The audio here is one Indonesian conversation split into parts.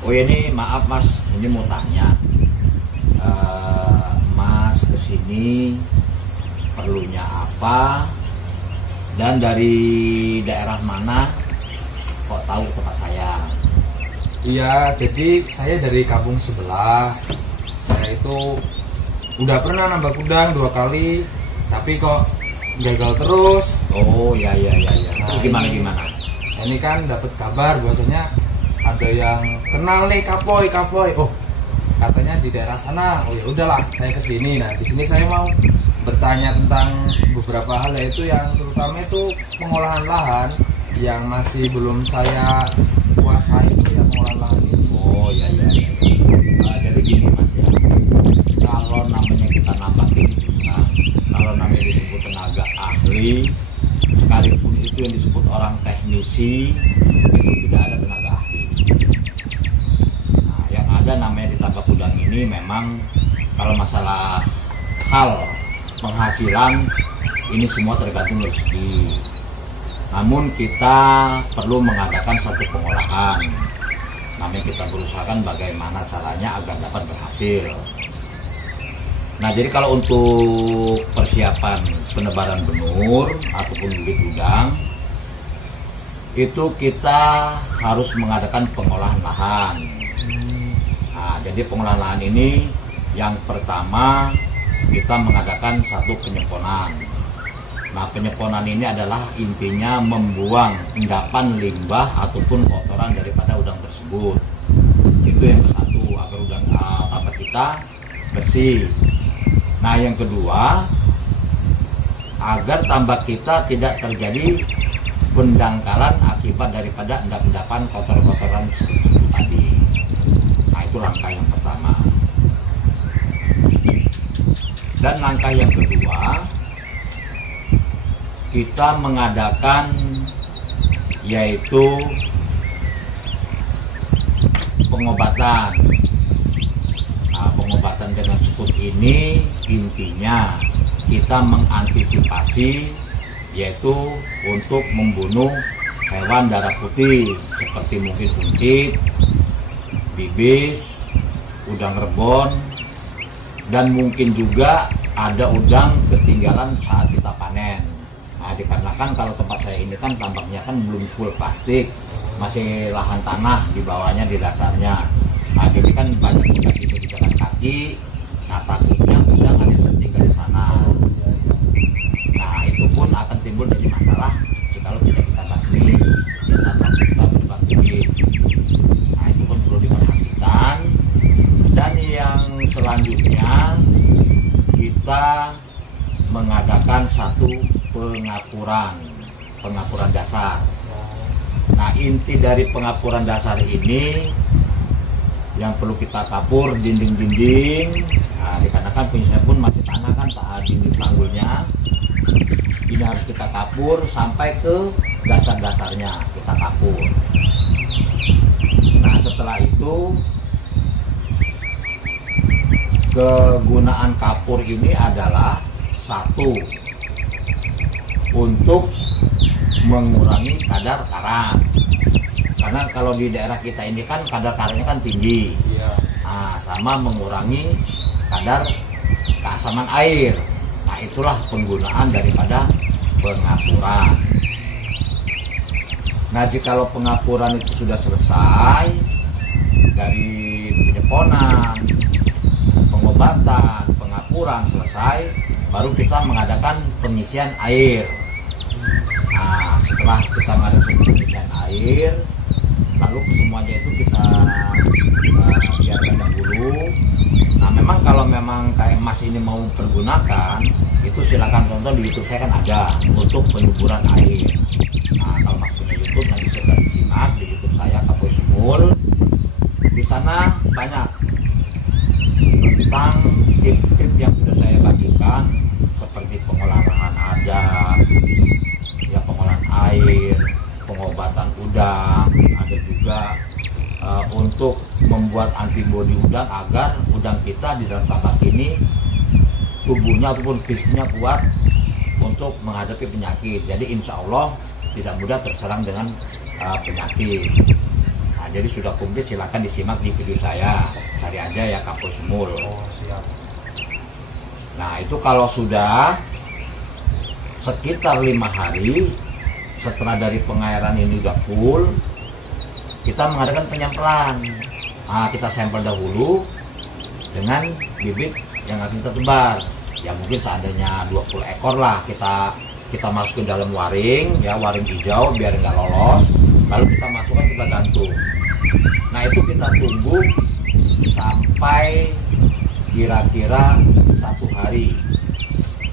Oh ini maaf Mas, ini mau tanya, Mas kesini perlunya apa dan dari daerah mana kok tahu tempat saya? Iya, jadi saya dari kampung sebelah. Saya itu udah pernah nambah kudang 2 kali, tapi kok gagal terus. Oh ya. Terus gimana? Ini kan dapat kabar bahwasanya ada yang kenal nih Kapoy. Oh, katanya di daerah sana. Oh ya udahlah, saya kesini. Nah di sini saya mau bertanya tentang beberapa hal, yaitu yang terutama itu pengolahan lahan yang masih belum saya kuasai, itu ya pengolahan lahan ini. Oh ya. Jadi gini Mas ya, kalau namanya kita nambah usaha, kalau namanya disebut tenaga ahli, sekalipun itu yang disebut orang teknisi, itu tidak ada tenaga ahli. Nah, yang ada namanya di tambak udang ini memang kalau masalah hal penghasilan ini semua tergantung rezeki. Namun kita perlu mengadakan satu pengolahan. Namanya kita berusahakan bagaimana caranya agar dapat berhasil. Nah jadi kalau untuk persiapan penebaran benur ataupun bibit udang, itu kita harus mengadakan pengolahan lahan. Nah jadi pengolahan lahan ini yang pertama kita mengadakan satu penyemponan. Nah penyemponan ini adalah intinya membuang endapan limbah ataupun kotoran daripada udang tersebut. Itu yang ke-1 agar udang tambak kita bersih. Nah yang kedua, agar tambak kita tidak terjadi pendangkalan akibat daripada endap-endapan kotor-kotoran seperti tadi. Nah itu langkah yang pertama. Dan langkah yang kedua, kita mengadakan yaitu pengobatan. Nah, pengobatan dengan sekut ini intinya kita mengantisipasi, yaitu untuk membunuh hewan darah putih seperti mungkin kuntit, bibis, udang rebon, dan mungkin juga ada udang ketinggalan saat kita panen. Nah dikarenakan kalau tempat saya ini kan tambaknya kan belum full plastik, masih lahan tanah di bawahnya, di dasarnya. Nah jadi kan banyak pijakan kaki. Nah takutnya udang ada yang tertinggal di sana. Nah itu pun akan timbul dari masalah jika tidak kita basmi ya saat kita berbuat bibit. Nah itu pun perlu diperhatikan. Dan yang selanjutnya kita mengadakan satu pengapuran dasar. Nah inti dari pengapuran dasar ini yang perlu kita kapur dinding-dinding. Nah, dikarenakan punya saya pun masih tanah kan dinding tanggulnya. Ini harus kita kapur sampai ke dasar-dasarnya kita kapur. Nah setelah itu kegunaan kapur ini adalah satu, untuk mengurangi kadar karang. Karena kalau di daerah kita ini kan kadar karangnya kan tinggi. Nah, sama mengurangi kadar keasaman air. Nah itulah penggunaan daripada pengapuran. Nah jikalau pengapuran itu sudah selesai, dari penyeponan, pengobatan, pengapuran selesai, baru kita mengadakan pengisian air. Nah setelah kita mengadakan pengisian air, lalu kesemuanya itu kita biarkan dahulu. Nah memang kalau memang kayak Mas ini mau pergunakan, itu silakan tonton di YouTube saya kan ada untuk penyuburan air. Nah kalau Mas punya YouTube nanti saya simak di YouTube saya Kapoy Sumul. Di sana banyak tentang tip-tip yang sudah saya bagikan, seperti pengolahan lahan ada, ya pengolahan air, pengobatan udang, ada juga untuk membuat antibodi udang agar udang kita di dalam tambak ini tubuhnya ataupun fisiknya kuat untuk menghadapi penyakit. Jadi insya Allah tidak mudah terserang dengan penyakit. Nah, jadi sudah komplit silakan disimak di video saya, cari aja ya Kapoi Semul. Oh, siap. Nah itu kalau sudah sekitar 5 hari setelah dari pengairan ini udah full, kita mengadakan penyempelan. Nah, kita sampel dahulu dengan bibit yang akan kita tebar. Ya mungkin seandainya 20 ekor lah kita masukin dalam waring, ya waring hijau biar nggak lolos. Lalu kita masukkan, kita gantung. Nah itu kita tunggu sampai kira-kira 1 hari.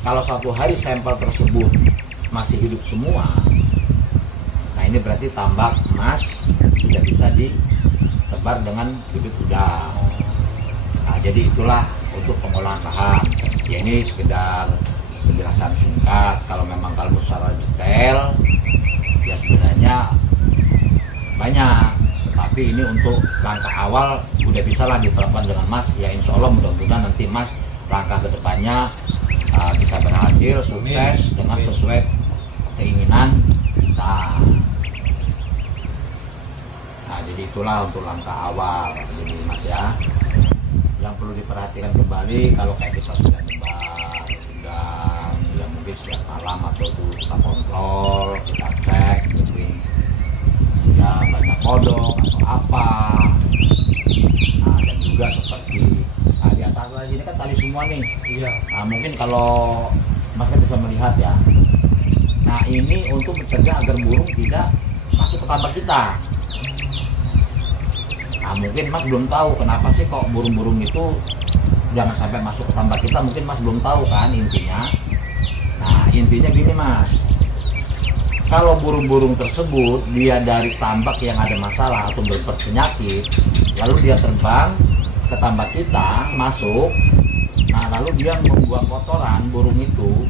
Kalau 1 hari sampel tersebut masih hidup semua, nah ini berarti tambak emas sudah bisa ditebar dengan bibit udang. Nah jadi itulah untuk pengolahan lahan. Ya ini sekedar penjelasan singkat. Kalau memang kalau secara detail ya sebenarnya banyak, tetapi ini untuk langkah awal udah bisa lah diterapkan dengan Mas. Ya insya Allah mudah-mudahan nanti Mas langkah kedepannya bisa berhasil, sukses dengan sesuai keinginan kita. Nah jadi itulah untuk langkah awal ini Mas ya. Yang perlu diperhatikan kembali kalau kayak kita sudah nyebar udang, ya mungkin setiap malam atau itu kita kontrol, kita cek mungkin ya banyak kodok atau apa. Nah dan juga seperti di atas lagi ini kan tali semua nih. Iya. Nah mungkin kalau Mas bisa melihat ya. Nah ini untuk mencegah agar burung tidak masuk ke tambak kita. Nah mungkin Mas belum tahu kenapa sih kok burung-burung itu jangan sampai masuk ke tambak kita. Mungkin Mas belum tahu kan intinya. Nah intinya gini Mas, kalau burung-burung tersebut dia dari tambak yang ada masalah atau berpenyakit, lalu dia terbang ke tambak kita, masuk, nah lalu dia membuang kotoran burung itu.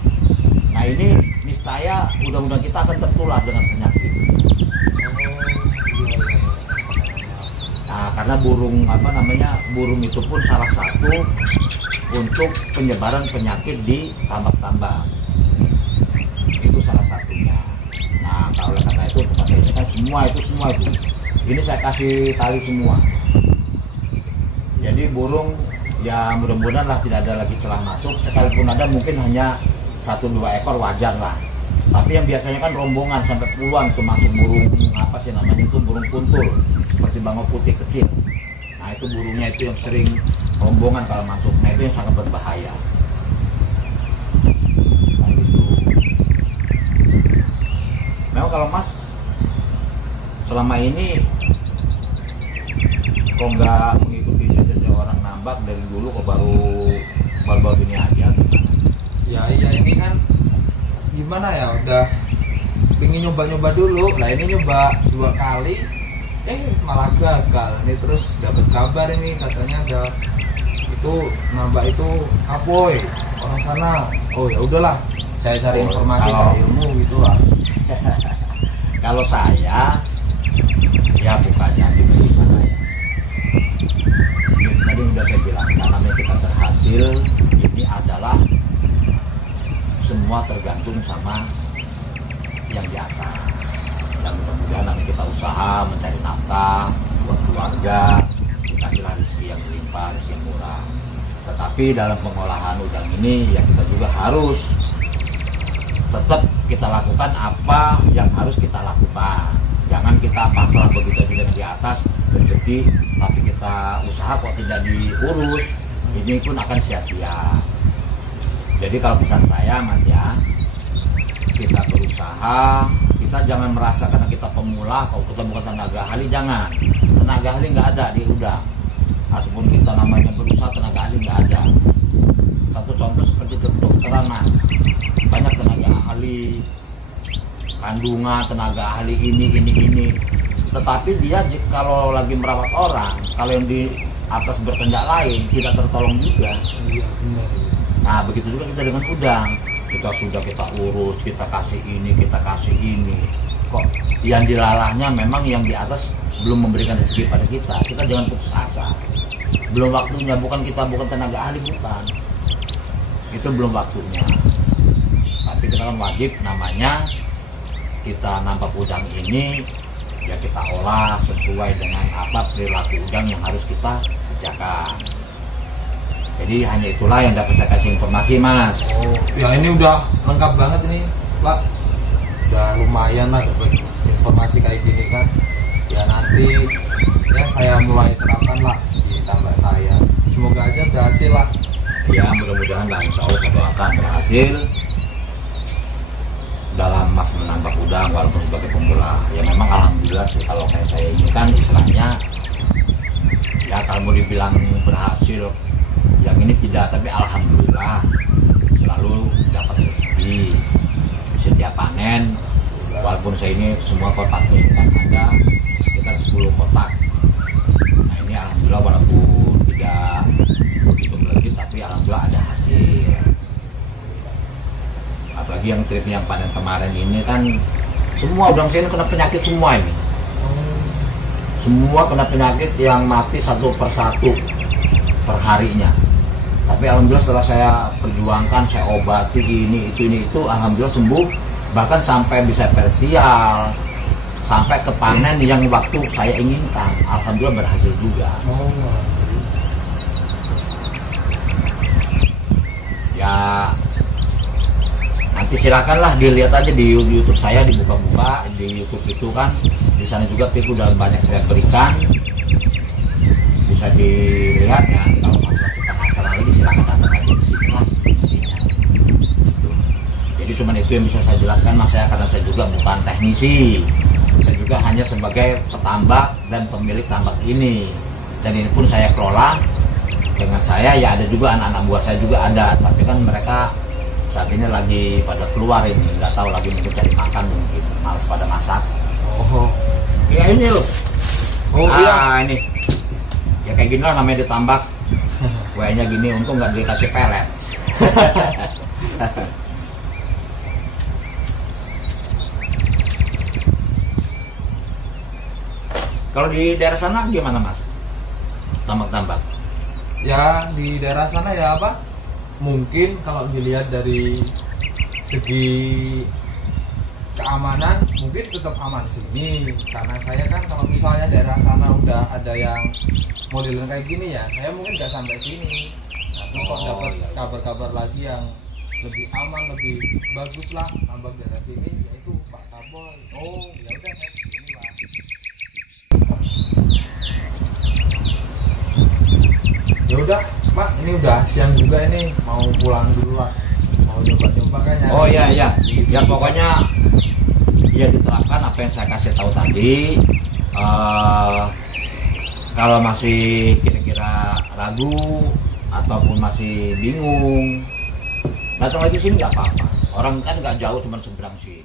Nah ini niscaya udang-udang kita akan tertular dengan penyakit. Nah karena burung itu pun salah satu untuk penyebaran penyakit di tambak-tambak. Itu salah satunya. Nah kalau karena itu tempat ini kan semua itu. Ini saya kasih tali semua. Jadi burung ya mudah-mudahan lah tidak ada lagi celah masuk. Sekalipun ada mungkin hanya 1-2 ekor wajar lah. Tapi yang biasanya kan rombongan sampai puluhan itu masuk burung apa sih namanya itu burung kuntul seperti bangau putih kecil. Nah itu burungnya itu yang sering rombongan kalau masuk. Nah itu yang sangat berbahaya. Nah, gitu. Memang kalau Mas selama ini kok nggak mengikuti jejak orang nambak dari dulu kok baru ini aja? Ya iya ini kan gimana ya, udah pengen nyoba-nyoba dulu. Nah ini nyoba 2 kali malah gagal. Ini terus dapat kabar ini katanya ada itu nambak itu Kapoi orang sana. Oh ya udahlah, saya cari informasi, cari ilmu gitu lah. Kalau saya ya bukannya gimana ya, tadi udah saya bilang karena kita berhasil ini adalah semua tergantung sama yang di atas. Dan mudah-mudahan nanti kita usaha mencari nafkah buat keluarga, dikasihlah rezeki yang berlimpah, rezeki yang murah. Tetapi dalam pengolahan udang ini ya kita juga harus tetap kita lakukan apa yang harus kita lakukan. Jangan kita pasrah begitu aja dengan di atas rezeki, tapi kita usaha kok tidak diurus, ini pun akan sia-sia. Jadi kalau pesan saya Mas ya, kita berusaha, kita jangan merasa karena kita pemula, kalau kita bukan tenaga ahli, jangan. Tenaga ahli nggak ada di udang, ataupun kita namanya berusaha tenaga ahli nggak ada. Satu contoh seperti kedokteran Mas, banyak tenaga ahli kandungan, tenaga ahli ini. Tetapi dia kalau lagi merawat orang, kalau yang di atas berkendak lain tidak tertolong juga. Nah begitu juga kita dengan udang, kita urus, kita kasih ini, kok yang dilalahnya memang yang di atas belum memberikan rezeki pada kita jangan putus asa. Belum waktunya, bukan tenaga ahli, bukan, itu belum waktunya. Tapi kita kan wajib namanya kita nampak udang ini ya kita olah sesuai dengan apa perilaku udang yang harus kita kerjakan. Jadi hanya itulah yang dapat saya kasih informasi, Mas. Oh, ya ini udah lengkap banget ini, Pak. Udah lumayan lah dapat informasi kayak gini kan. Ya nanti ya saya mulai terapkan lah di tambak saya. Semoga aja berhasil lah. Ya mudah-mudahan lah, insya Allah saya doakan berhasil dalam Mas menambak udang walaupun sebagai pemula. Ya memang alhamdulillah sih kalau kayak saya ini kan istilahnya ya kalau mau dibilang berhasil yang ini tidak, tapi alhamdulillah selalu dapat rezeki setiap panen. Walaupun saya ini semua kotak saya ini kan ada sekitar 10 kotak. Nah ini alhamdulillah walaupun tidak begitu melejit tapi alhamdulillah ada hasil. Apalagi yang trip yang panen kemarin ini kan semua udang saya ini kena penyakit semua ini. Semua kena penyakit yang mati satu persatu per harinya. Tapi alhamdulillah setelah saya perjuangkan, saya obati ini itu, alhamdulillah sembuh. Bahkan sampai bisa tersial, sampai ke panen yang waktu saya inginkan, alhamdulillah berhasil juga. Ya nanti silakanlah dilihat aja di YouTube saya, dibuka-buka di YouTube itu kan, di sana juga tipu dan banyak saya berikan, bisa dilihat ya. Kalau masalah penasaran lagi silakan datang aja di sini lah. Jadi cuman itu yang bisa saya jelaskan, Mas, saya karena saya juga bukan teknisi, saya juga hanya sebagai petambak dan pemilik tambak ini, dan ini pun saya kelola dengan saya. Ya ada juga anak-anak buah saya juga ada, tapi kan mereka saat ini lagi pada keluar ini, nggak tahu lagi mungkin cari makan, mungkin malas pada masak. Oh ya ini loh. Oh iya ini ya kayak gini lah namanya ditambak. Kuenya gini, untung nggak dikasih pelet. Kalau di daerah sana gimana, Mas? Tambak-tambak? ya di daerah sana ya apa? Mungkin kalau dilihat dari segi keamanan mungkin tetap aman sini, karena saya kan kalau misalnya daerah sana udah ada yang modelnya kayak gini ya saya mungkin nggak sampai sini. Nah, terus kok dapat kabar-kabar lagi yang lebih aman, lebih bagus lah tambak daerah sini, yaitu Pak Kaboy. Oh ya udah saya kesini lah. Ya udah Pak, ini udah siang juga, ini mau pulang dulu lah, mau coba-coba kan ya. Oh iya iya, ya pokoknya ya diterapkan apa yang saya kasih tahu tadi. Kalau masih kira-kira ragu ataupun masih bingung, datang lagi sini nggak apa-apa. Orang kan nggak jauh, cuma seberang sini.